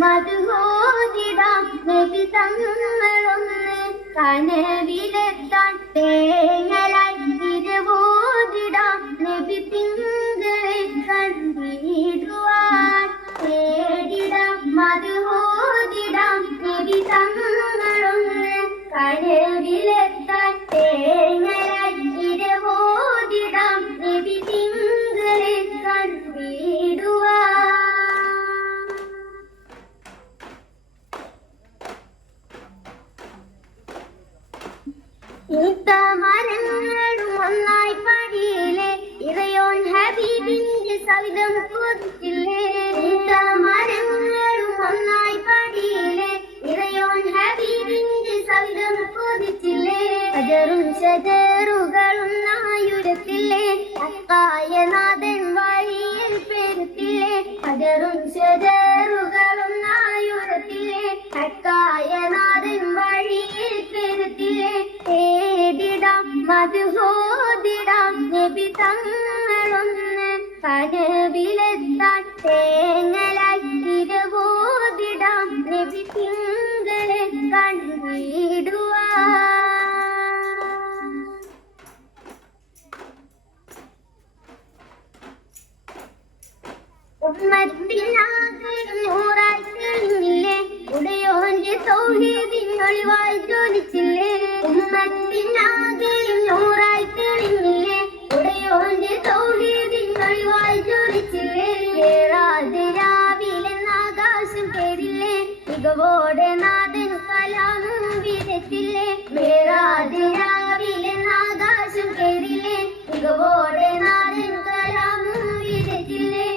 മധുഹോദിടാം നബി തങ്ങളൊന്ന് കനവിലെത്താൻ തേങ്ങലായി തിരുവോദിടാം നബി തിങ്കളെ കണ്ടിടുവാൻ തേടിടാം മധുഹോദിടാം നബി തങ്ങളൊന്ന് കനവിലെത്താൻ തേങ്ങലായി തിരുവോദിടാം നബി തിങ്കളെ കണ്ടിടുവാൻ. മരങ്ങളും ഒന്നായി പടിയിലെ ഇറയോൻ ഹബീബിന്റെ സവിധം കൊതിച്ചില്ലേ. മരങ്ങളും ഒന്നായി പടിയിലെ ഇറയോൻ ഹബീബിന്റെ സവിധം കൊതിച്ചില്ലേ. അജറും ഷജറുകളൊന്നായുരത്തില്ലേ അക്കായ നാഥൻ വഴിയിൽ പെരുത്തില്ലേ. അജറും ഷജറുകളൊന്നായുരത്തില്ലേ അക്കായ നാഥൻ വഴിയിൽ പെരുത്തില്ലേ. തേടിടാം മധുഹോദിടാം നബി തങ്ങളൊന്ന് കനവിലെത്താൻ തേങ്ങലായി തിരുവോദിടാം നബി തിങ്കളെ കണ്ടിടുവാൻ. ഉമ്മത്തിനാകെ നൂറായി തെളിഞ്ഞില്ലേ ഉടയോന്റെ തൗഹീദിനൊളിവായി ജ്വലിച്ചില്ലേ. ഉമ്മത്തിനാകെ നൂറായി തെളിഞ്ഞില്ലേ ഉടയോന്റെ തൗഹീദിനൊളിവായി ജ്വലിച്ചില്ലേ. വേറാതെ രാവിലെ ആകാശം കേറില്ലേ മികവോടെ നാഥൻ കലാമും വിതച്ചില്ലേ. വേറാതെ രാവിലെ ആകാശം കേറില്ലേ മികവോടെ നാഥൻ കലാമും വിതച്ചില്ലേ.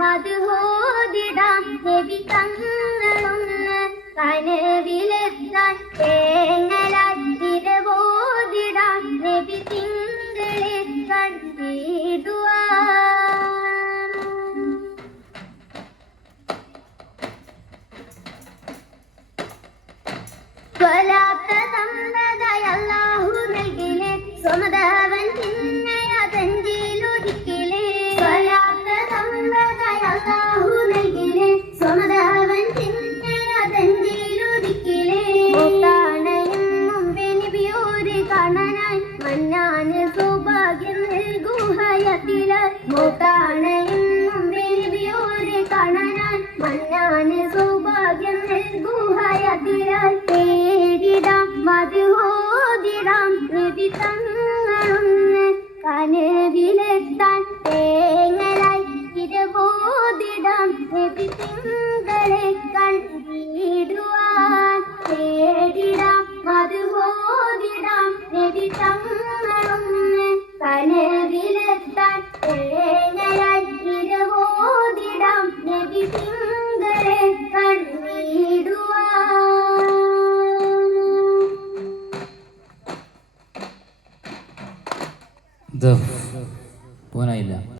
മധുഹോദിടാം നബി തങ്ങളൊന്ന് കനവിലെത്താൻ തേങ്ങലായി തിരുവോദിടാം നബി തിങ്കളെ കണ്ടിടുവാൻ. സ്വലാത്തതമ്പതായി അല്ലാഹു നൽകിലെ സ്വമതവൻ ചിന്നയതഞ്ചിലൊതുക്കിലെ. സ്വലാത്തതമ്പതായി അല്ലാഹു നൽകിലെ സ്വമതവൻ ചിന്നയതഞ്ചിലൊതുക്കിലെ. മൂത്താണയും മുമ്പേ നബിയോരെ കാണാനായി മന്നാന് സൗഭാഗ്യം നൽകൂ ഹയാത്തിലായി. മൂത്താണയും മുമ്പേ നബിയോരെ കാണാനായി മന്നാന് സൗഭാഗ്യം നൽകൂ ഹയാത്തിലായി. തേടിടാം മധുഹോദിടാം നബി തങ്ങളൊന്ന് കനവിലെത്താൻ തേങ്ങലായി തിരുവോദിടാം നബി തിങ്കളെ കണ്ടിടുവാൻ. തേടിടാം മധുഹോദിടാം നബി തങ്ങളൊന്ന് കനവിലെത്താൻ തേങ്ങലായി തിരുവോദിടാം നബി തിങ്കളെ കണ്ടിടുവാൻ. പോനായില്ല.